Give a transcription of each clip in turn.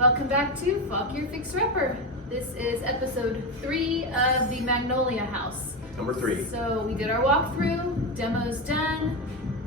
Welcome back to Fuck Your Fixer Upper. This is episode 3 of the Magnolia House. Number 3. So we did our walkthrough, demo's done,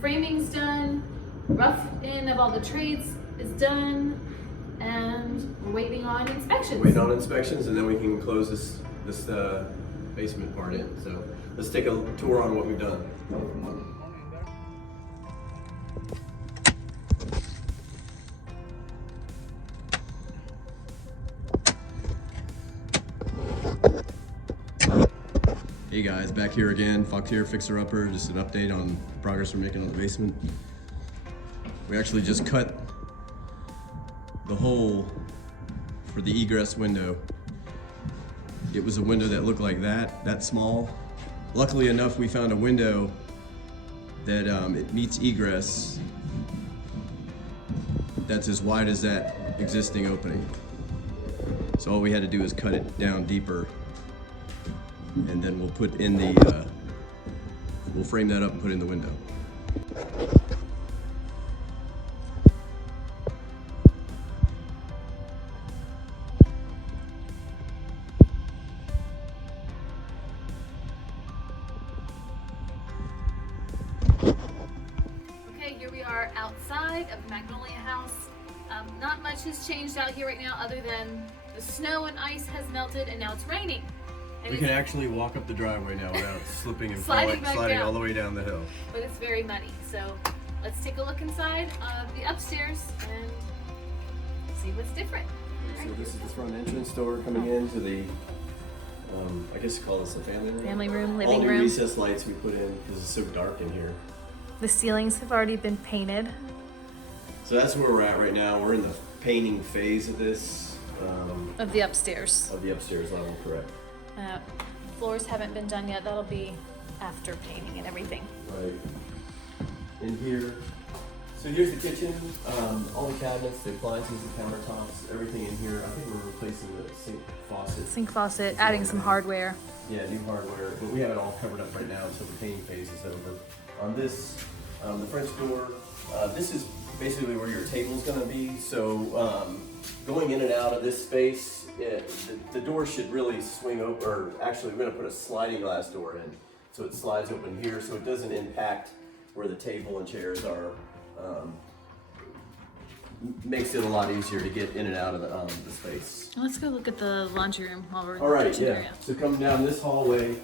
framing's done, rough in of all the trades is done, and we're waiting on inspections. Waiting on inspections, and then we can close this basement part in. So let's take a tour on what we've done. Hey guys, back here again, Fuck Your Fixer Upper. Just an update on the progress we're making on the basement. We actually just cut the hole for the egress window. It was a window that looked like that small. Luckily enough, we found a window that it meets egress that's as wide as that existing opening. So all we had to do is cut it down deeper, and then we'll put in the, we'll frame that up and put in the window. Okay, here we are outside of Magnolia House. Not much has changed out here right now other than the snow and ice has melted and now it's raining. And We can actually walk up the driveway now without slipping and Sliding sliding down. all the way down the hill. But it's very muddy. So let's take a look inside of the upstairs and see what's different. So this is the front entrance door coming into the, I guess you call this a family room? Family room, All living the room. recessed lights we put in because it's so dark in here. The ceilings have already been painted. So that's where we're at right now. We're in the painting phase of this, Of the upstairs. of the upstairs level, correct? Floors haven't been done yet. That'll be after painting and everything. Right. In here, so here's the kitchen, all the cabinets, the appliances, the countertops, everything in here. I think we're replacing the sink faucet. Sink faucet, adding some hardware. Yeah, new hardware, but we have it all covered up right now until the painting phase is over. On this, the French door, this is basically where your table's gonna be. So going in and out of this space, the door should really swing open, or actually we're gonna put a sliding glass door in. So it slides open here so it doesn't impact where the table and chairs are. Makes it a lot easier to get in and out of the space. Let's go look at the laundry room while we're in All the right, kitchen yeah. area. So coming down this hallway,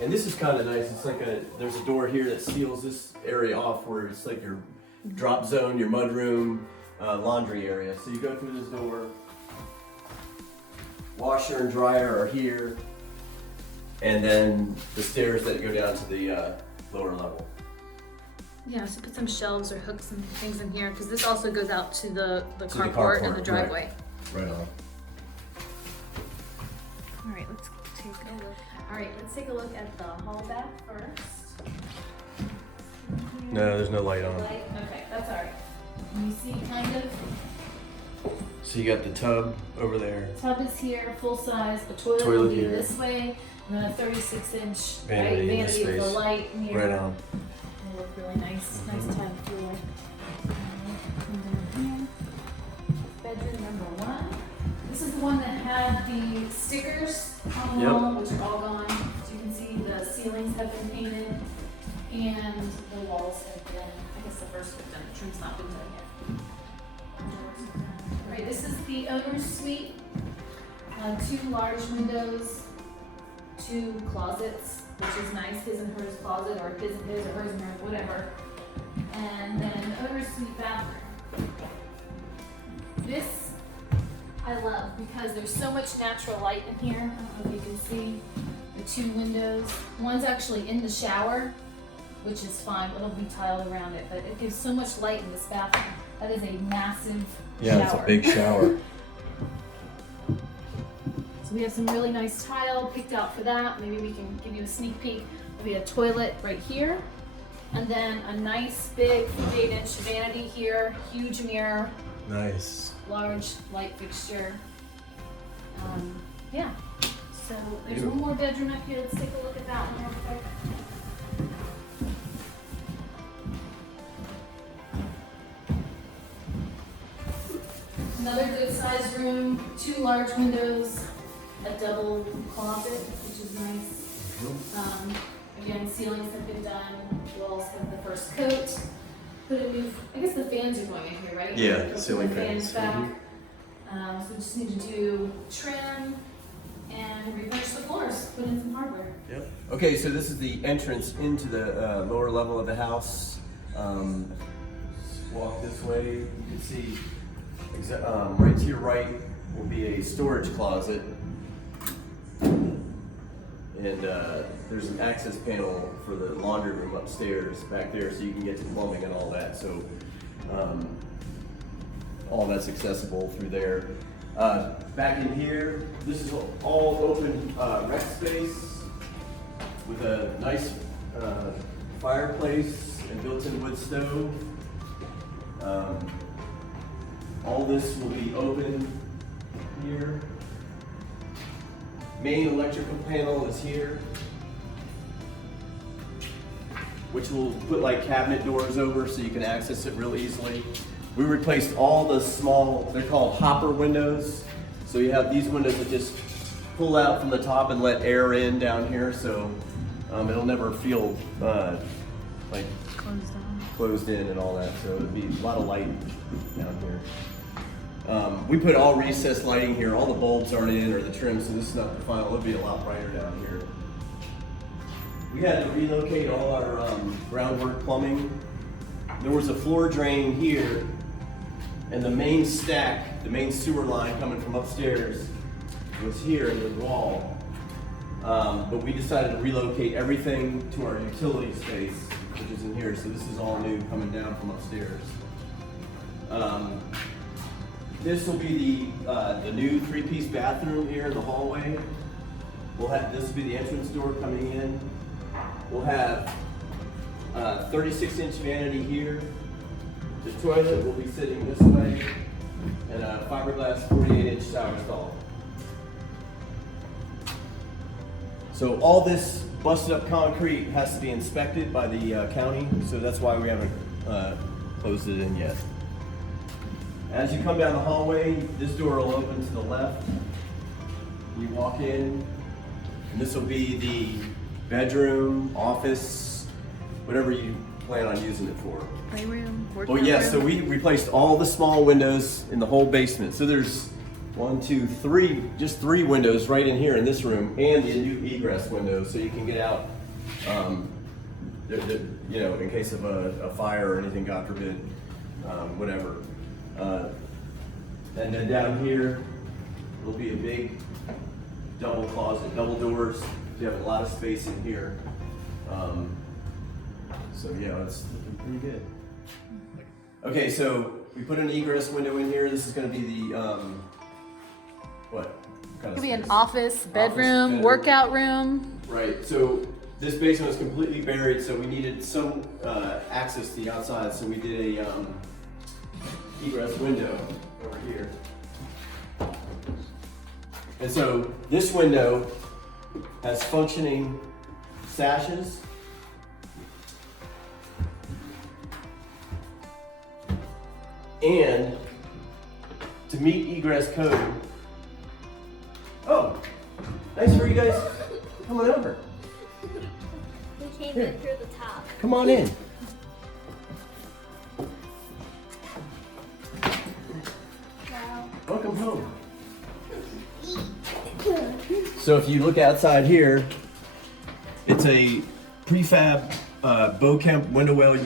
and this is kind of nice. It's like there's a door here that seals this area off where it's like your drop zone, your mud room, laundry area. So you go through this door. Washer and dryer are here, and then the stairs that go down to the lower level. Yeah, so put some shelves or hooks and things in here because this also goes out to the carport and carport, the driveway. Right on. All right, let's take a look. All right, let's take a look at the hall bath first. No, there's no light on. Light? Okay, that's all right. You see kind of, So you got the tub over there. tub is here, full size, a toilet will Toilet be here. this way, and then a 36-inch Vanity in this vanity with the space. light in here. Right on. It'll look really nice, nice tile floor. Bedroom number 1. This is the one that had the stickers on the Yep. wall, which are all gone. As you can see, the ceilings have been painted, and the walls have been, I guess the first bit done, the trim's not been done yet. All right, this is the owner's suite. 2 large windows, 2 closets, which is nice, his and hers closet, or his and his, or hers and hers, whatever. And then owner's suite bathroom. This I love because there's so much natural light in here. I don't know if you can see the 2 windows. One's actually in the shower, which is fine, it'll be tiled around it, but it gives so much light in this bathroom. That is a massive Yeah, shower. it's a big shower. So we have some really nice tile picked out for that. Maybe we can give you a sneak peek. There'll be a toilet right here. And then a nice big 8-inch vanity here, huge mirror, Nice. large light fixture. Yeah, so there's Beautiful. one more bedroom up here. Let's take a look at that one real quick. Another good sized room, 2 large windows, a double closet, which is nice. Again, ceilings have been done, walls have the first coat. Put a new, I guess the fans are going in here, right? Yeah, Put ceiling the fans. back. So we just need to do trim and refinish the floors, put in some hardware. Yep. Okay, so this is the entrance into the lower level of the house. Walk this way, you can see right to your right will be a storage closet. And there's an access panel for the laundry room upstairs back there, so you can get to plumbing and all that. So all that's accessible through there. Back in here, this is all open rec space with a nice fireplace and built-in wood stove. All this will be open here. Main electrical panel is here, which will put like cabinet doors over so you can access it real easily. We replaced all the small, they're called hopper windows. So you have these windows that just pull out from the top and let air in down here, so it'll never feel like closed in and all that. So it'll be a lot of light down here. We put all recessed lighting here. All the bulbs aren't in or the trim, so this is not the final. It'll be a lot brighter down here. We had to relocate all our groundwork plumbing. There was a floor drain here, and the main stack, the main sewer line coming from upstairs was here in the wall. But we decided to relocate everything to our utility space, which is in here. So this is all new coming down from upstairs. This will be the new 3-piece bathroom here in the hallway. This will be the entrance door coming in. We'll have 36-inch vanity here. The toilet will be sitting this way, and a fiberglass 48-inch shower stall. So all this busted up concrete has to be inspected by the county, so that's why we haven't closed it in yet. As you come down the hallway, this door will open to the left. You walk in, and this will be the bedroom, office, whatever you plan on using it for. Playroom, Oh yeah, so we replaced all the small windows in the whole basement. So there's 1, 2, 3, just 3 windows right in here in this room, and the new egress window, so you can get out, you know, in case of a fire or anything, God forbid, whatever. And then down here will be a big double closet, double doors. You have a lot of space in here. So yeah, it's looking pretty good. Okay, so we put an egress window in here. This is going to be the what? It could be an office, bedroom, workout room. Right. So this basement was completely buried, so we needed some access to the outside. So we did a egress window over here. And so this window has functioning sashes. And to meet egress code. Oh, nice for you guys coming over. We came in through the top. Come on in. Wow. Welcome home. So if you look outside here, it's a prefab Bocamp window well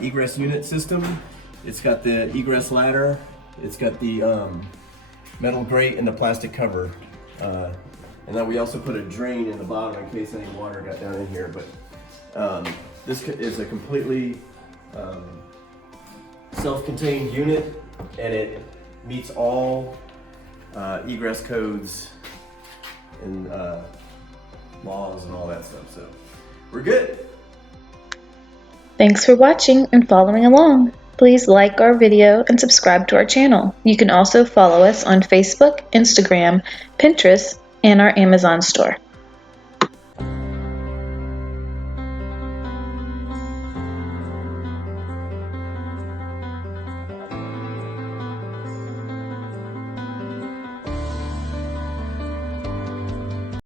egress unit system. It's got the egress ladder. It's got the metal grate and the plastic cover. And then we also put a drain in the bottom in case any water got down in here. But this is a completely self-contained unit, and it meets all egress codes and laws and all that stuff. So we're good. Thanks for watching and following along. Please like our video and subscribe to our channel. You can also follow us on Facebook, Instagram, Pinterest, and our Amazon store.